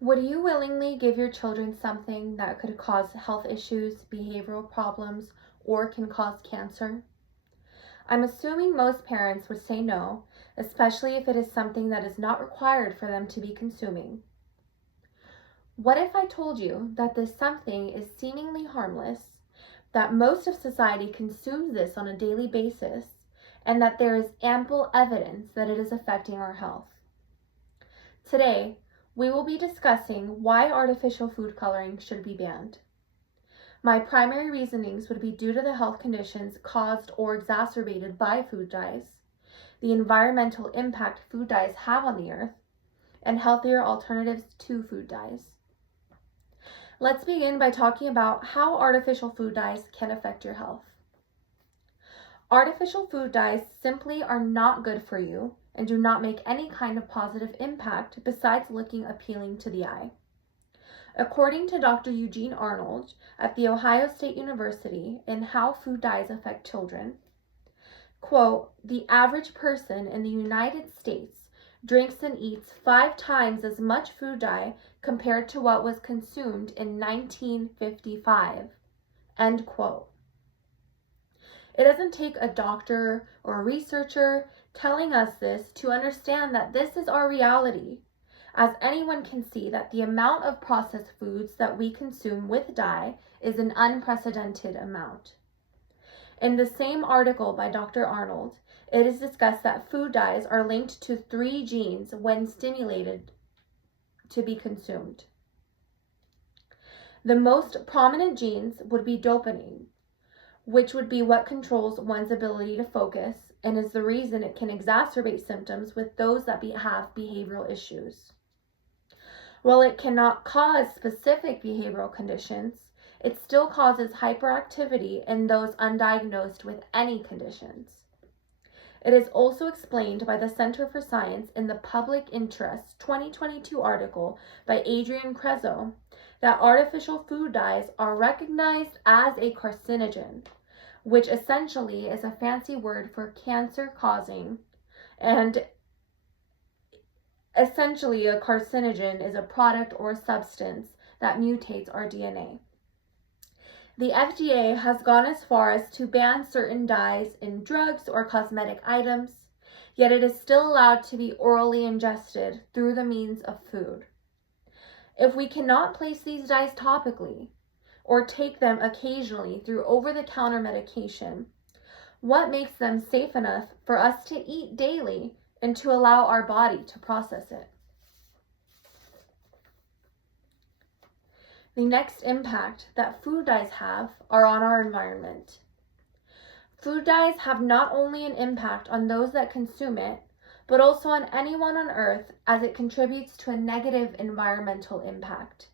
Would you willingly give your children something that could cause health issues, behavioral problems, or can cause cancer? I'm assuming most parents would say no, especially if it is something that is not required for them to be consuming. What if I told you that this something is seemingly harmless, that most of society consumes this on a daily basis, and that there is ample evidence that it is affecting our health? Today, we will be discussing why artificial food coloring should be banned. My primary reasonings would be due to the health conditions caused or exacerbated by food dyes, the environmental impact food dyes have on the earth, and healthier alternatives to food dyes. Let's begin by talking about how artificial food dyes can affect your health. Artificial food dyes simply are not good for you and do not make any kind of positive impact besides looking appealing to the eye. According to Dr. Eugene Arnold at The Ohio State University in How Food Dyes Affect Children, quote, "The average person in the United States drinks and eats 5 times as much food dye compared to what was consumed in 1955, end quote. It doesn't take a doctor or a researcher telling us this to understand that this is our reality, as anyone can see that the amount of processed foods that we consume with dye is an unprecedented amount. In the same article by Dr. Arnold, it is discussed that food dyes are linked to 3 genes when stimulated to be consumed. The most prominent genes would be dopamine, which would be what controls one's ability to focus and is the reason it can exacerbate symptoms with those that have behavioral issues. While it cannot cause specific behavioral conditions, it still causes hyperactivity in those undiagnosed with any conditions. It is also explained by the Center for Science in the Public Interest 2022 article by Adrian Crezo that artificial food dyes are recognized as a carcinogen, which essentially is a fancy word for cancer-causing, and essentially a carcinogen is a product or substance that mutates our DNA. The FDA has gone as far as to ban certain dyes in drugs or cosmetic items, yet it is still allowed to be orally ingested through the means of food. If we cannot place these dyes topically or take them occasionally through over-the-counter medication, what makes them safe enough for us to eat daily and to allow our body to process it? The next impact that food dyes have are on our environment. Food dyes have not only an impact on those that consume it, but also on anyone on Earth, as it contributes to a negative environmental impact.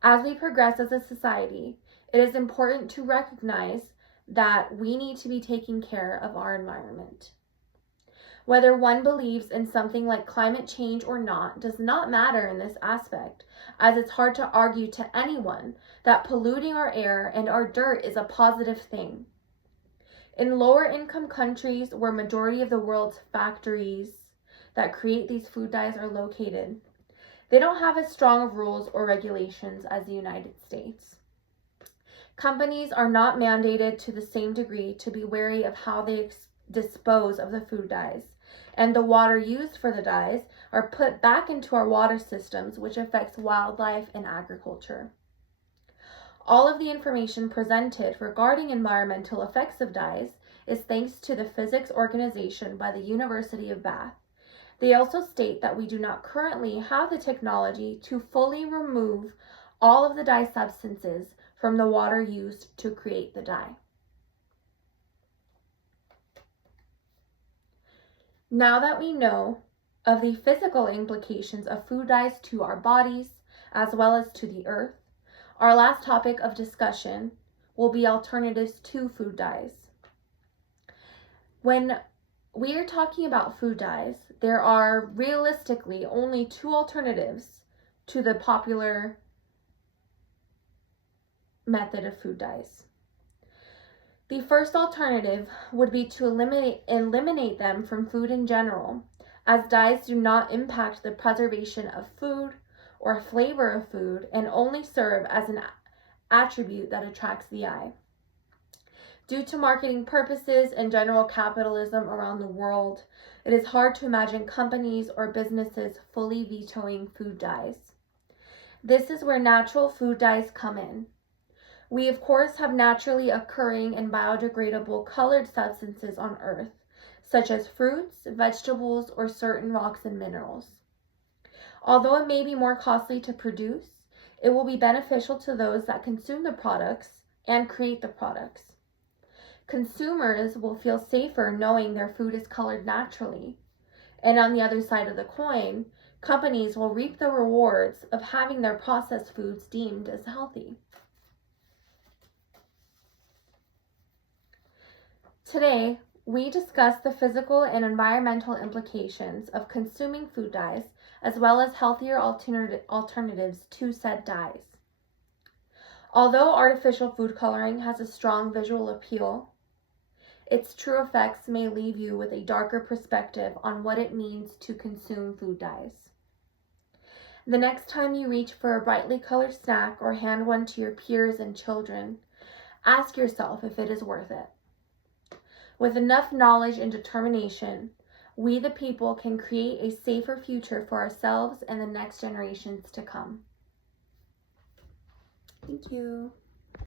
As we progress as a society, it is important to recognize that we need to be taking care of our environment. Whether one believes in something like climate change or not does not matter in this aspect, as it's hard to argue to anyone that polluting our air and our dirt is a positive thing. In lower income countries where majority of the world's factories that create these food dyes are located, they don't have as strong of rules or regulations as the United States. Companies are not mandated to the same degree to be wary of how they dispose of the food dyes, and the water used for the dyes are put back into our water systems, which affects wildlife and agriculture. All of the information presented regarding environmental effects of dyes is thanks to the Physics Organization by the University of Bath. They also state that we do not currently have the technology to fully remove all of the dye substances from the water used to create the dye. Now that we know of the physical implications of food dyes to our bodies as well as to the earth, our last topic of discussion will be alternatives to food dyes. When we are talking about food dyes, there are realistically only 2 alternatives to the popular method of food dyes. The first alternative would be to eliminate them from food in general, as dyes do not impact the preservation of food or flavor of food and only serve as an attribute that attracts the eye. Due to marketing purposes and general capitalism around the world, it is hard to imagine companies or businesses fully vetoing food dyes. This is where natural food dyes come in. We, of course, have naturally occurring and biodegradable colored substances on Earth, such as fruits, vegetables, or certain rocks and minerals. Although it may be more costly to produce, it will be beneficial to those that consume the products and create the products. Consumers will feel safer knowing their food is colored naturally. And on the other side of the coin, companies will reap the rewards of having their processed foods deemed as healthy. Today, we discuss the physical and environmental implications of consuming food dyes, as well as healthier alternatives to said dyes. Although artificial food coloring has a strong visual appeal, its true effects may leave you with a darker perspective on what it means to consume food dyes. The next time you reach for a brightly colored snack or hand one to your peers and children, ask yourself if it is worth it. With enough knowledge and determination, we the people can create a safer future for ourselves and the next generations to come. Thank you.